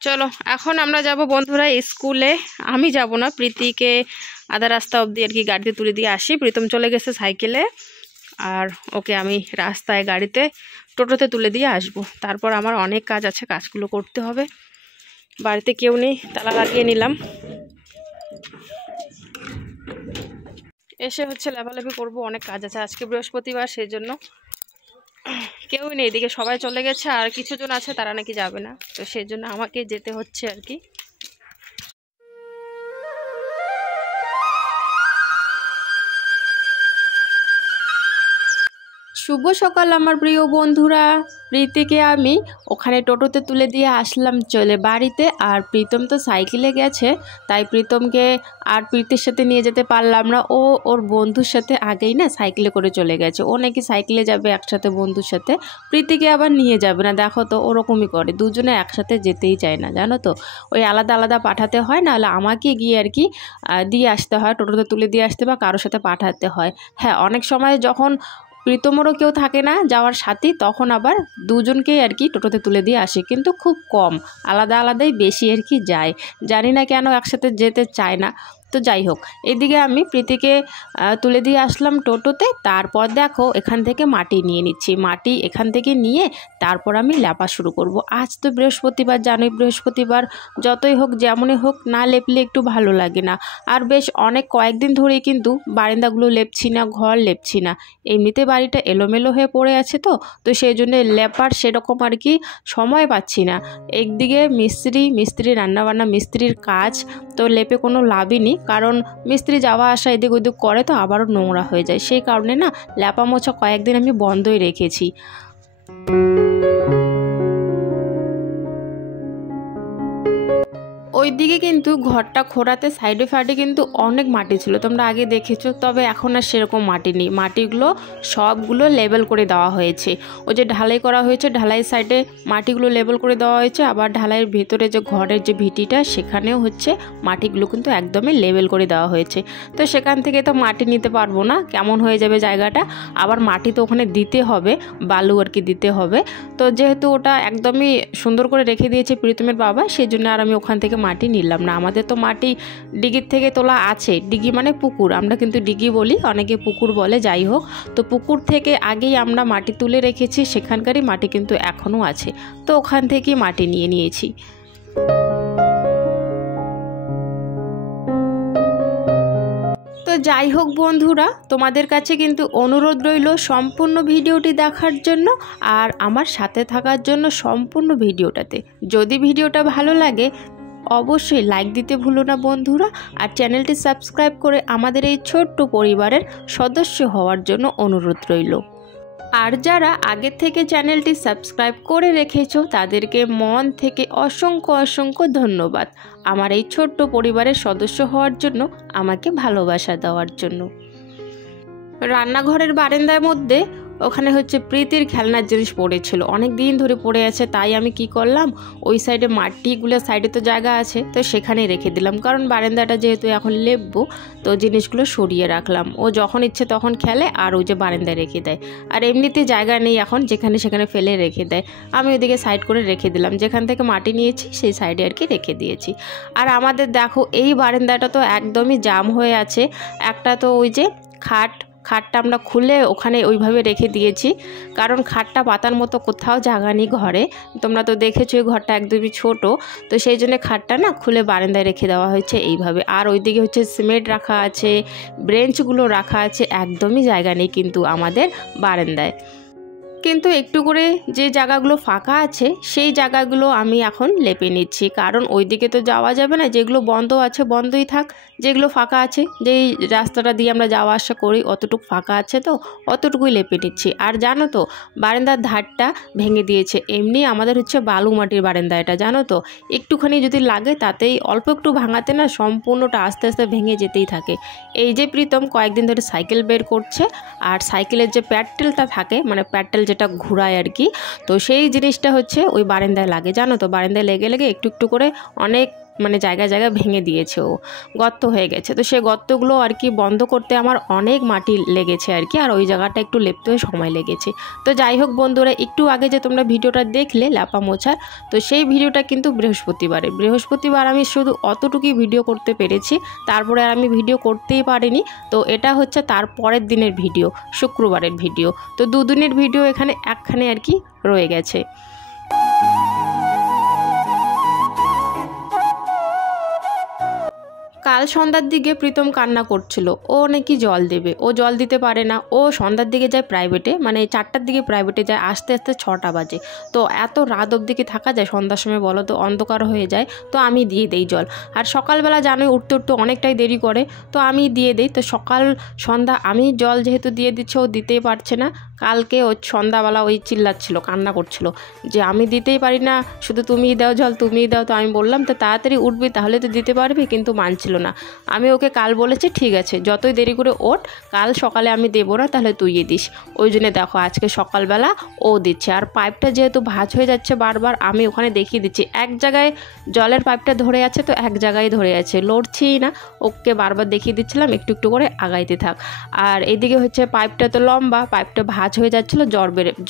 চলো এখন আমরা যাব বন্ধুরা স্কুলে। আমি যাব না, প্রীতিকে আধা রাস্তা অবধি আর কি গাড়িতে তুলে দিয়ে আসি। প্রীতম চলে গেছে সাইকেলে, আর ওকে আমি রাস্তায় গাড়িতে টোটোতে তুলে দিয়ে আসব। তারপর আমার অনেক কাজ আছে, কাজগুলো করতে হবে। বাড়িতে কেউ নেই, তালা লাগিয়ে নিলাম। এসে হচ্ছে লেভালেভি করব, অনেক কাজ আছে। আজকে বৃহস্পতিবার, সেই জন্য কেউই নেই এদিকে, সবাই চলে গেছে। আর কিছুজন আছে, তারা নাকি যাবে না, তো সেই জন্য আমাকে যেতে হচ্ছে আর কি। শুভ সকাল আমার প্রিয় বন্ধুরা। প্রীতিকে আমি ওখানে টোটোতে তুলে দিয়ে আসলাম চলে বাড়িতে। আর প্রীতম তো সাইকেলে গেছে, তাই প্রীতমকে আর প্রীতির সাথে নিয়ে যেতে পারলাম না। ও ওর বন্ধুর সাথে আগেই না সাইকেলে করে চলে গেছে। ও নাকি সাইকেলে যাবে একসাথে বন্ধুর সাথে, প্রীতিকে আবার নিয়ে যাবে না। দেখো তো ওরকমই করে, দুজনে একসাথে যেতেই চায় না, জানো তো। ওই আলাদা আলাদা পাঠাতে হয়, নাহলে আমাকে গিয়ে আর কি দিয়ে আসতে হয়, টোটোতে তুলে দিয়ে আসতে বা কারোর সাথে পাঠাতে হয়। হ্যাঁ, অনেক সময় যখন প্রীতমেরও কেউ থাকে না যাওয়ার সাথে, তখন আবার দুজনকেই আর কি টোটোতে তুলে দিয়ে আসে, কিন্তু খুব কম, আলাদা আলাদাই বেশি আর কি যায়। জানি না কেন একসাথে যেতে চায় না। তো যাই হোক, এদিকে আমি প্রীতিকে তুলে দিয়ে আসলাম টোটোতে। তারপর দেখো এখান থেকে মাটি নিয়ে নিচ্ছি। মাটি এখান থেকে নিয়ে তারপর আমি লেপা শুরু করব। আজ তো বৃহস্পতিবার, জানোই বৃহস্পতিবার যতই হোক যেমনই হোক না লেপলে একটু ভালো লাগে না। আর বেশ কয়েকদিন ধরেই কিন্তু বারান্দাগুলো লেপছি না, ঘর লেপছি না। এমনিতে বাড়িটা এলোমেলো হয়ে পড়ে আছে, তো সেই জন্য লেপার সেরকম আর কি সময় পাচ্ছি না। একদিকে মিস্ত্রি রান্নাবান্না, মিস্ত্রির কাজ, তো লেপে কোনো লাভই নেই, কারণ মিস্ত্রি যাওয়া আসা এদিক ওদিক করে, তো আবারও নোংরা হয়ে যায়। সেই কারণে না লেপা মোছা কয়েকদিন আমি বন্ধই রেখেছি। ওইদিকে কিন্তু ঘরটা খোঁড়াতে সাইডে ফাইডে কিন্তু অনেক মাটি ছিল, তোমরা আগে দেখেছো। তবে এখন আর সেরকম মাটি নেই, মাটিগুলো সবগুলো লেবেল করে দেওয়া হয়েছে। ওই যে ঢালাই করা হয়েছে, ঢালাই সাইডে মাটিগুলো লেবেল করে দেওয়া হয়েছে। আবার ঢালাইয়ের ভেতরে যে ঘরের যে ভিটিটা, সেখানেও হচ্ছে মাটিগুলো কিন্তু একদমই লেবেল করে দেওয়া হয়েছে। তো সেখান থেকে তো মাটি নিতে পারবো না, কেমন হয়ে যাবে জায়গাটা। আবার মাটি তো ওখানে দিতে হবে, বালু আর কি দিতে হবে। তো যেহেতু ওটা একদমই সুন্দর করে রেখে দিয়েছে প্রীতমের বাবা, সেই জন্য আর আমি ওখান থেকে মাটি নিলাম না। আমাদের তো মাটি ডিগির থেকে তোলা আছে। ডিগি মানে পুকুর, আমরা কিন্তু ডিগি বলি, অনেকে পুকুর বলে। যাই হোক, তো পুকুর থেকে আগেই আমরা মাটি তুলে রেখেছি, সেখানকারই মাটি কিন্তু এখনও আছে, তো ওখান থেকেই মাটি নিয়ে নিয়েছি। তো যাই হোক বন্ধুরা, তোমাদের কাছে কিন্তু অনুরোধ রইল সম্পূর্ণ ভিডিওটি দেখার জন্য আর আমার সাথে থাকার জন্য সম্পূর্ণ ভিডিওটাতে। যদি ভিডিওটা ভালো লাগে অবশ্যই লাইক দিতে ভুলো না বন্ধুরা, আর চ্যানেলটি সাবস্ক্রাইব করে আমাদের এই ছোট্ট পরিবারের সদস্য হওয়ার জন্য অনুরোধ রইল। আর যারা আগে থেকে চ্যানেলটি সাবস্ক্রাইব করে রেখেছো তাদেরকে মন থেকে অসংখ্য অসংখ্য ধন্যবাদ, আমার এই ছোট্ট পরিবারের সদস্য হওয়ার জন্য, আমাকে ভালোবাসা দেওয়ার জন্য। রান্নাঘরের বারান্দার মধ্যে ওখানে হচ্ছে প্রীতির খেলনার জিনিস পড়েছিল, অনেক দিন ধরে পড়ে আছে। তাই আমি কি করলাম, ওই সাইডে মাটিগুলো সাইডে তো জায়গা আছে, তো সেখানেই রেখে দিলাম, কারণ বারান্দাটা যেহেতু এখন লেপবো, তো জিনিসগুলো সরিয়ে রাখলাম। ও যখন ইচ্ছে তখন খেলে, আর ওই যে বারান্দায় রেখে দেয়। আর এমনিতে জায়গা নেই এখন, যেখানে সেখানে ফেলে রেখে দেয়। আমি ওইদিকে সাইড করে রেখে দিলাম, যেখান থেকে মাটি নিয়েছি সেই সাইডে আর কি রেখে দিয়েছি। আর আমাদের দেখো এই বারান্দাটা তো একদমই জাম হয়ে আছে। একটা তো ওই যে খাটটা আমরা খুলে ওখানে ওইভাবে রেখে দিয়েছি, কারণ খাটটা পাতার মতো কোথাও জায়গা নেই ঘরে। তোমরা তো দেখেছো এই ঘরটা একদমই ছোট, তো সেই জন্য খাটটা না খুলে বারান্দায় রেখে দেওয়া হয়েছে এইভাবে। আর ওইদিকে হচ্ছে সিমেন্ট রাখা আছে, ব্রেঞ্চগুলো রাখা আছে, একদমই জায়গা নেই কিন্তু আমাদের বারান্দায়। কিন্তু একটু করে যে জায়গাগুলো ফাঁকা আছে সেই জায়গাগুলো আমি এখন লেপে নিচ্ছি, কারণ ওইদিকে তো যাওয়া যাবে না। যেগুলো বন্ধ আছে বন্ধই থাক, যেগুলো ফাঁকা আছে, যেই রাস্তাটা দিয়ে আমরা যাওয়া আসা করি অতটুকু ফাঁকা আছে, তো অতটুকুই লেপে নিচ্ছি। আর জানো তো বারান্দার ধারটা ভেঙে দিয়েছে। এমনি আমাদের হচ্ছে বালু মাটির বারান্দা এটা, জানো তো, একটুখানি যদি লাগে তাতেই অল্প একটু ভাঙাতে না সম্পূর্ণটা আস্তে আস্তে ভেঙে যেতেই থাকে। এই যে প্রীতম কয়েকদিন ধরে সাইকেল বের করছে, আর সাইকেলের যে প্যাডেলটা থাকে, মানে প্যাডেল যেটা ঘুরায় আর কি, তো সেই জিনিসটা হচ্ছে ওই বারান্দায় লাগে, জানো তো। বারান্দায় লেগে লেগে একটু একটু করে অনেক মানে জায়গায় জায়গায় ভেঙে দিয়েছে, ও গর্ত হয়ে গেছে। তো সেই গর্তগুলো আর কি বন্ধ করতে আমার অনেক মাটি লেগেছে আর কি, আর ওই জায়গাটা একটু লেপতেও সময় লেগেছে। তো যাই হোক বন্ধুরা, একটু আগে যে তোমরা ভিডিওটা দেখলে ল্যাপা মোছার, তো সেই ভিডিওটা কিন্তু বৃহস্পতিবার আমি শুধু অতটুকুই ভিডিও করতে পেরেছি, তারপরে আর আমি ভিডিও করতেই পারিনি। তো এটা হচ্ছে তার পরের দিনের ভিডিও, শুক্রবারের ভিডিও। তো দুদিনের ভিডিও এখানে একখানে আর কি রয়ে গেছে। কাল সন্ধ্যার দিকে প্রীতম কান্না করছিল, ও নাকি জল দেবে, ও জল দিতে পারে না। ও সন্ধ্যার দিকে যায় প্রাইভেটে, মানে 4টার দিকে প্রাইভেটে যায়, আস্তে আস্তে 6টা বাজে। তো এত রাত অবধি কি থাকা যায় সন্ধ্যার সময় বলো, তো অন্ধকার হয়ে যায়। তো আমি দিয়ে দেই জল, আর সকালবেলা জানোই উঠতে উঠতে অনেকটাই দেরি করে, তো আমি দিয়ে দেই। তো সকাল সন্ধ্যা আমি জল যেহেতু দিয়ে দিচ্ছে, ও দিতেই পারছে না। কালকে ও সন্ধ্যাবেলা ওই চিল্লাচ্ছিল, কান্না করছিল যে আমি দিতেই পারি না, শুধু তুমিই দাও জল, তুমিই দাও। তো আমি বললাম তো তাড়াতাড়ি উঠবি তাহলে তো দিতে পারবি, কিন্তু মানছিল না। আমি ওকে কাল বলেছি ঠিক আছে যতই দেরি করে ওঠ, কাল সকালে আমি দেবো না, তাহলে তুইই দিস। ওই জন্য দেখো আজকে সকালবেলা ও দিচ্ছে। আর পাইপটা যেহেতু ভাঁজ হয়ে যাচ্ছে বারবার, আমি ওখানে দেখিয়ে দিচ্ছি, এক জায়গায় জলের পাইপটা ধরে আছে, তো এক জায়গায় ধরে আছে, লড়ছেই না। ওকে বারবার দেখিয়ে দিচ্ছিলাম একটু একটু করে আগাইতে থাক। আর এদিকে হচ্ছে পাইপটা তো লম্বা, পাইপটা ভাঁজ হয়ে যাচ্ছিলো,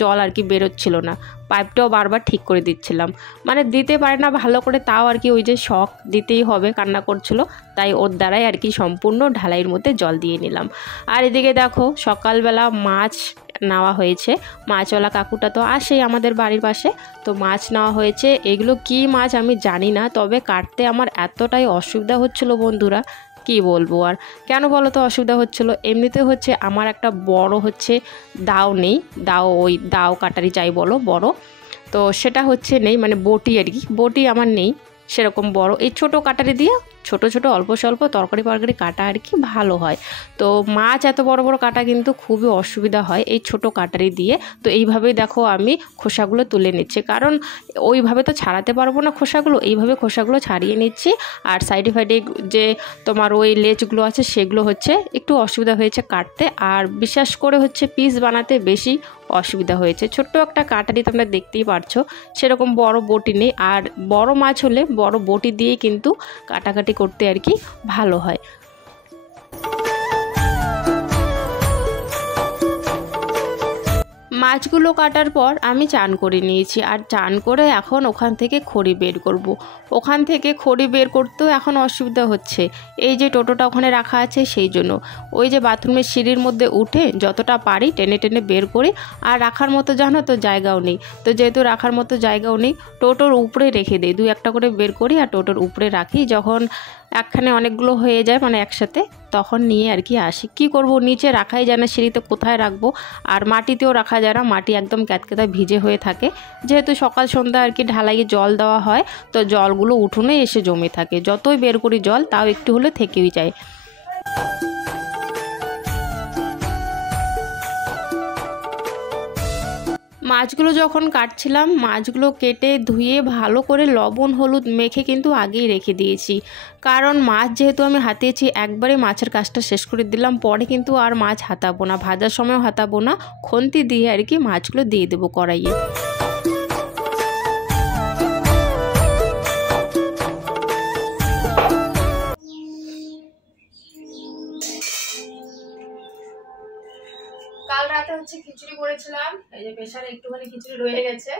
জল আর কি বেরোচ্ছিল না, পাইপটাও বারবার ঠিক করে দিচ্ছিলাম। মানে দিতে পারে না ভালো করে, তাও আর কি ওই যে শখ, দিতেই হবে, কান্না করছিল, তাই ওর দ্বারাই আর কি সম্পূর্ণ ঢালাইয়ের মধ্যে জল দিয়ে নিলাম। আর এদিকে দেখো সকালবেলা মাছ নেওয়া হয়েছে, মাছওয়ালা কাকুটা তো আসেই আমাদের বাড়ির পাশে, তো মাছ নেওয়া হয়েছে। এগুলো কি মাছ আমি জানি না, তবে কাটতে আমার এতটাই অসুবিধা হচ্ছিল বন্ধুরা, কি বলবো। আর কেন বলো তো অসুবিধা হচ্ছিলো, এমনিতে হচ্ছে আমার একটা বড় হচ্ছে দাও নেই, ওই দাও কাটারি যাই বলো বড়, তো সেটা হচ্ছে নেই, মানে বটি আর কি, বটি আমার নেই সেরকম বড়। এই ছোট কাটারি দিয়ে ছোট ছোট অল্প স্বল্প তরকারি কাটা আর কি ভালো হয়। তো মাছ এত বড় বড় কাটা কিন্তু খুবই অসুবিধা হয় এই ছোট কাটারি দিয়ে। তো এইভাবেই দেখো আমি খোসাগুলো তুলে নিচ্ছি, কারণ ওইভাবে তো ছাড়াতে পারবো না খোসাগুলো, এইভাবে খোসাগুলো ছাড়িয়ে নিচ্ছি। আর সাইডে ফাইডে যে তোমার ওই লেজগুলো আছে সেগুলো হচ্ছে একটু অসুবিধা হয়েছে কাটতে, আর বিশেষ করে হচ্ছে পিস বানাতে বেশি অসুবিধা হয়েছে। ছোট্ট একটা কাটারি তোমরা দেখতেই পারছো, সেরকম বড় বটি নেই। আর বড় মাছ হলে বড় বটি দিয়েই কিন্তু কাটাকাটি করতে আর কি ভালো হয়। মাছগুলো কাটার পর আমি চান করে নিয়েছি, আর চান করে এখন ওখান থেকে খড়ি বের করব। ওখান থেকে খড়ি বের করতেও এখন অসুবিধা হচ্ছে, এই যে টোটোটা ওখানে রাখা আছে সেই জন্য। ওই যে বাথরুমের সিঁড়ির মধ্যে উঠে যতটা পারি টেনে টেনে বের করি, আর রাখার মতো জানো তো জায়গাও নেই। তো যেহেতু রাখার মতো জায়গাও নেই, টোটোর উপরে রেখে দিই, 2-1টা করে বের করি আর টোটোর উপরে রাখি। যখন একখানে অনেকগুলো হয়ে যায় মানে একসাথে, তখন নিয়ে আর কি আসি। কি করব, নিচে রাখাই যায় না, সিঁড়িতে কোথায় রাখবো। আর মাটিতেও রাখা যায় না, মাটি একদম ক্যাতক্যাতায় ভিজে হয়ে থাকে, যেহেতু সকাল সন্ধ্যা আর কি ঢালাইয়ে জল দেওয়া হয়, তো জলগুলো উঠোনে এসে জমে থাকে। যতই বের করি জল, তাও একটু হলে থেকেই যায়। মাছগুলো যখন কাটছিলাম, মাছগুলো কেটে ধুয়ে ভালো করে লবণ হলুদ মেখে কিন্তু আগেই রেখে দিয়েছি, কারণ মাছ যেহেতু আমি হাতিয়েছি, একবারে মাছের কাজটা শেষ করে দিলাম, পরে কিন্তু আর মাছ হাতাবো না, ভাজার সময়ও হাতাবো না, খুন্তি দিয়ে আর কি মাছগুলো দিয়ে দেবো কড়াইয়ে। কাল রাতে হচ্ছে খিচুড়ি করেছিলাম, এই যে প্রেসারে একটুখানি খিচুড়ি রয়ে গেছে।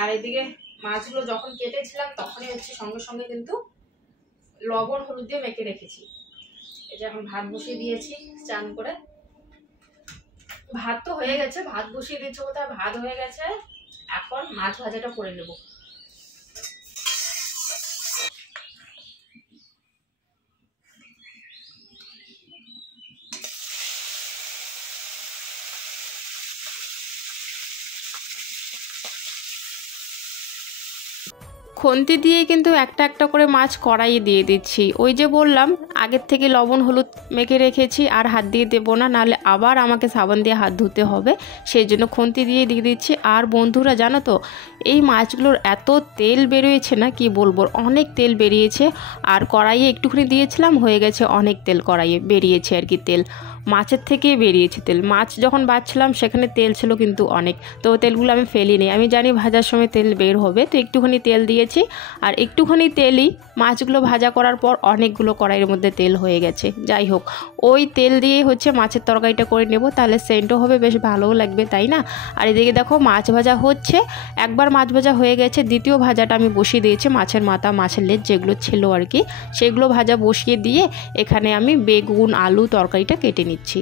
আর এদিকে মাছগুলো যখন কেটেছিলাম তখনই হচ্ছে সঙ্গে সঙ্গে কিন্তু লবণ হলুদ দিয়ে মেখে রেখেছি। এই যে এখন ভাত বসিয়ে দিয়েছি চান করে, ভাত তো হয়ে গেছে, ভাত বসিয়ে দিয়েছি কোথায়, ভাত হয়ে গেছে, এখন মাছ ভাজাটা করে নেব। খুন্তি দিয়ে কিন্তু একটা একটা করে মাছ কড়াইয়ে দিয়ে দিচ্ছি। ওই যে বললাম আগের থেকে লবণ হলুদ মেখে রেখেছি, আর হাত দিয়ে দেবো না, নাহলে আবার আমাকে সাবান দিয়ে হাত ধুতে হবে, সেই জন্য খুন্তি দিয়ে দিয়ে দিচ্ছি। আর বন্ধুরা জানো তো, এই মাছগুলোর এত তেল বেরিয়েছে না কি বলবো, অনেক তেল বেরিয়েছে। আর কড়াইয়ে একটুখানি দিয়েছিলাম, হয়ে গেছে অনেক তেল, কড়াইয়ে বেরিয়েছে আর কি তেল। মাছের থেকেই বেরিয়েছে তেল। মাছ যখন বাছছিলাম সেখানে তেল ছিল কিন্তু অনেক, তো তেলগুলো আমি ফেলিনি। আমি জানি ভাজার সময় তেল বের হবে, তো একটুখানি তেল দিয়েছি। আর একটুখানি তেলই মাছগুলো ভাজা করার পর অনেকগুলো কড়াইয়ের মধ্যে তেল হয়ে গেছে। যাই হোক, ওই তেল দিয়ে হচ্ছে মাছের তরকারিটা করে নেব, তাহলে সেন্টও হবে, বেশ ভালোও লাগবে, তাই না? আর এদিকে দেখো মাছ ভাজা হচ্ছে। একবার মাছ ভাজা হয়ে গেছে, দ্বিতীয় ভাজাটা আমি বসিয়ে দিয়েছি। মাছের মাথা, মাছের লেজ যেগুলো ছিল আর কি, সেগুলো ভাজা বসিয়ে দিয়ে এখানে আমি বেগুন আলু তরকারিটা কেটে নিচ্ছি।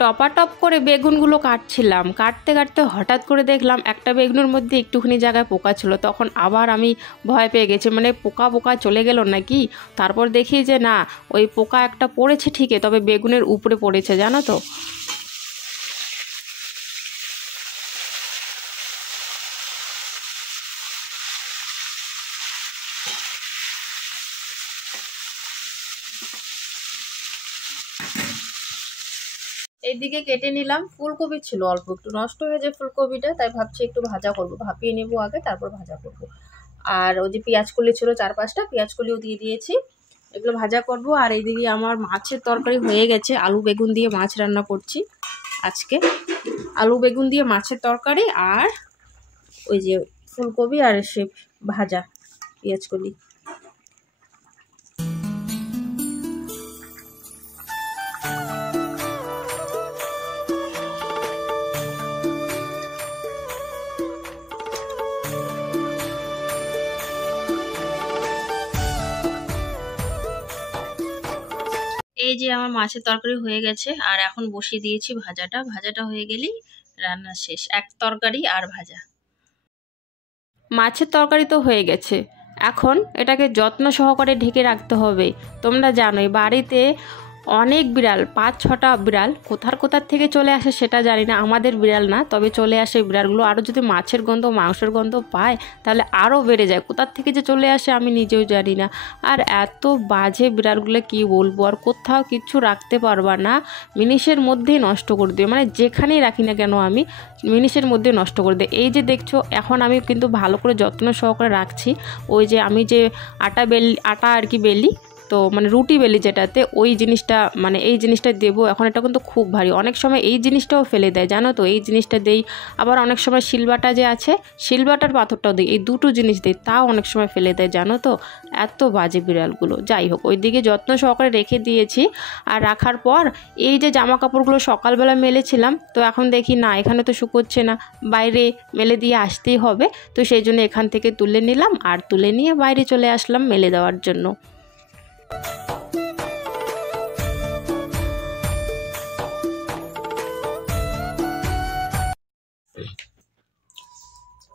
টপাটপ করে বেগুনগুলো কাটছিলাম, কাটতে কাটতে হঠাৎ করে দেখলাম একটা বেগুনের মধ্যে একটুখানি জায়গায় পোকা ছিল। তখন আবার আমি ভয় পেয়ে গেছি, মানে পোকা পোকা চলে গেল নাকি। তারপর দেখি যে না, ওই পোকা একটা পড়েছে ঠিকই, তবে বেগুনের উপরে পড়েছে, জানো তো। এইদিকে কেটে নিলাম। ফুলকপি ছিল অল্প একটু, নষ্ট হয়ে যায় ফুলকপিটা, তাই ভাবছি একটু ভাজা করব, ভাপিয়ে নেবো আগে, তারপর ভাজা করব। আর ওই যে পেঁয়াজ কলি ছিল 4-5টা, পেঁয়াজ কলিও দিয়ে দিয়েছি, এগুলো ভাজা করব। আর এইদিকে আমার মাছের তরকারি হয়ে গেছে, আলু বেগুন দিয়ে মাছ রান্না করছি আজকে। আলু বেগুন দিয়ে মাছের তরকারি, আর ওই যে ফুলকপি আর সে ভাজা পেঁয়াজ কলি। এই যে আমার মাছের তরকারি হয়ে গেছে, আর এখন বসিয়ে দিয়েছি ভাজাটা। ভাজাটা হয়ে গেলেই রান্না শেষ, এক তরকারি আর ভাজা। মাছের তরকারি তো হয়ে গেছে, এখন এটাকে যত্ন সহকারে ঢেকে রাখতে হবে। তোমরা জানোই বাড়িতে অনেক বিড়াল, 5-6টা বিড়াল কোথার থেকে চলে আসে সেটা জানি না, আমাদের বিড়াল না, তবে চলে আসে বিড়ালগুলো। আরও যদি মাছের গন্ধ মাংসের গন্ধ পায় তাহলে আরও বেড়ে যায়, কোথার থেকে যে চলে আসে আমি নিজেও জানি না। আর এত বাজে বিড়ালগুলো কি বলবো, আর কোথাও কিচ্ছু রাখতে পারবা না, মিনিটের মধ্যেই নষ্ট করে দেবে, মানে যেখানেই রাখি না কেন আমি মিনিটের মধ্যে নষ্ট করে দেয়। এই যে দেখছো, এখন আমি কিন্তু ভালো করে যত্ন সহকারে রাখছি। ওই যে আমি যে আটা আর কি বেলি, তো মানে রুটি বেলি যেটাতে, ওই জিনিসটা মানে এই জিনিসটা দেবো এখন। এটা কিন্তু খুব ভারী, অনেক সময় এই জিনিসটাও ফেলে দেয়, জানো তো। এই জিনিসটা দেই, আবার অনেক সময় শিলবাটা যে আছে, শিলবাটার পাথরটাও দিই, এই দুটো জিনিস দিই, তাও অনেক সময় ফেলে দেয়, জানো তো। এত বাজে বিড়ালগুলো। যাই হোক, ওইদিকে যত্ন সহকারে রেখে দিয়েছি। আর রাখার পর এই যে জামা কাপড়গুলো সকালবেলা মেলেছিলাম, তো এখন দেখি না, এখানে তো শুকোচ্ছে না, বাইরে মেলে দিয়ে আসতেই হবে। তো সেই জন্য এখান থেকে তুলে নিলাম, আর তুলে নিয়ে বাইরে চলে আসলাম মেলে দেওয়ার জন্য।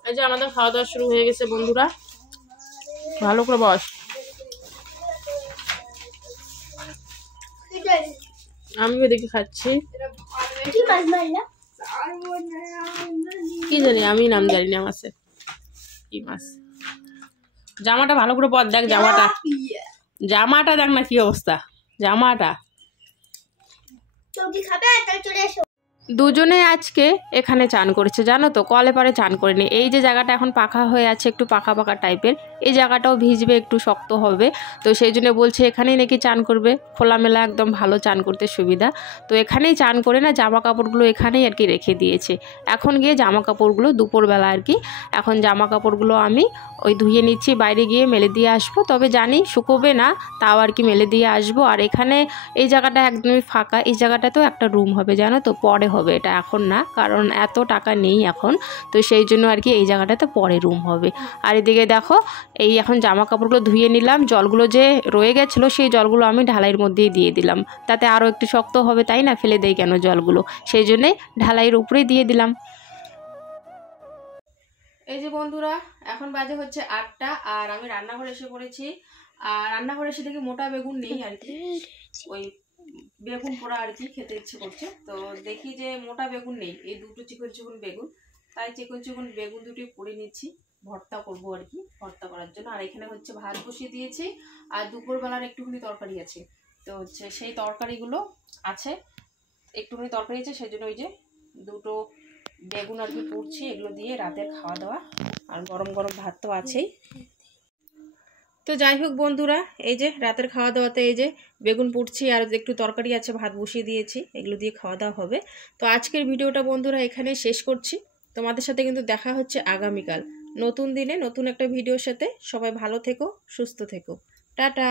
এই যে আমাদের খাওয়া দাওয়া শুরু হয়ে গেছে বন্ধুরা, ভালো করে বস। আমিও এদিকে খাচ্ছি। কি জানি, আমি নাম জানি না মাছের, কি মাছ। জামাটা ভালো করে পর, দেখ জামাটা দেখ না কি অবস্থা, জামাটা। দুজনে আজকে এখানে চান করেছে, জানো তো। কলে পারে চান করেনি। এই যে জায়গাটা এখন পাকা হয়ে আছে, একটু পাকা পাকা টাইপের, এই জায়গাটাও ভিজবে, একটু শক্ত হবে, তো সেই জন্য বলছে এখানেই নাকি চান করবে, খোলামেলা একদম ভালো চান করতে সুবিধা। তো এখানেই চান করে না, জামা কাপড়গুলো এখানেই আর কি রেখে দিয়েছে। এখন গিয়ে জামা কাপড়গুলো দুপুরবেলা আর কি, এখন জামা কাপড়গুলো আমি ওই ধুয়ে নিচ্ছি, বাইরে গিয়ে মেলে দিয়ে আসবো। তবে জানি শুকোবে না, তাও আর কি মেলে দিয়ে আসবো। আর এখানে এই জায়গাটা একদমই ফাঁকা, এই জায়গাটাতেও একটা রুম হবে, জানো তো, পরে হবে, এটা এখন না, কারণ এত টাকা নেই এখন, তো সেই জন্য আর কি এই জায়গাটাতে পরে রুম হবে। আর এদিকে দেখো, এই এখন জামা কাপড়গুলো ধুয়ে নিলাম, জলগুলো যে রয়ে গেছিলো সেই জলগুলো আমি ঢালাইয়ের মধ্যেই দিয়ে দিলাম, তাতে আরও একটু শক্ত হবে, তাই না, ফেলে দেই কেন জলগুলো, সেই জন্যে ঢালাইয়ের উপরেই দিয়ে দিলাম। এই যে বন্ধুরা, এখন বাজে হচ্ছে 8টা, আর আমি রান্নাঘরে এসে পড়েছি। আর রান্নাঘরে এসে দেখি মোটা বেগুন নেই আর কি, ওই বেগুন পোড়া আর কি খেতে ইচ্ছে করছে, তো দেখি যে মোটা বেগুন নেই, এই দুটো চিকন চিকন বেগুন, তাই চিকন চিকন বেগুন দুটি পুড়ে নিচ্ছি, ভর্তা করবো আর কি, ভর্তা করার জন্য। আর এখানে হচ্ছে ভাত বসিয়ে দিয়েছি, আর দুপুরবেলার একটুখানি তরকারি আছে, তো হচ্ছে সেই তরকারিগুলো আছে, একটুখানি তরকারি আছে, সেই জন্য ওই যে দুটো বেগুন আর কি পুড়ছি, এগুলো দিয়ে রাতের খাওয়া দাওয়া। আর গরম গরম ভাত তো আছেই, তো যাই হোক বন্ধুরা, এই যে রাতের খাওয়া দাওয়াতে এই যে বেগুন পুড়ছি আর একটু তরকারি আছে, ভাত বসিয়ে দিয়েছি, এগুলো দিয়ে খাওয়া দাওয়া হবে। তো আজকের ভিডিওটা বন্ধুরা এখানে শেষ করছি। তোমাদের সাথে কিন্তু দেখা হচ্ছে আগামীকাল নতুন দিনে নতুন একটা ভিডিওর সাথে। সবাই ভালো থেকো, সুস্থ থেকো, টাটা।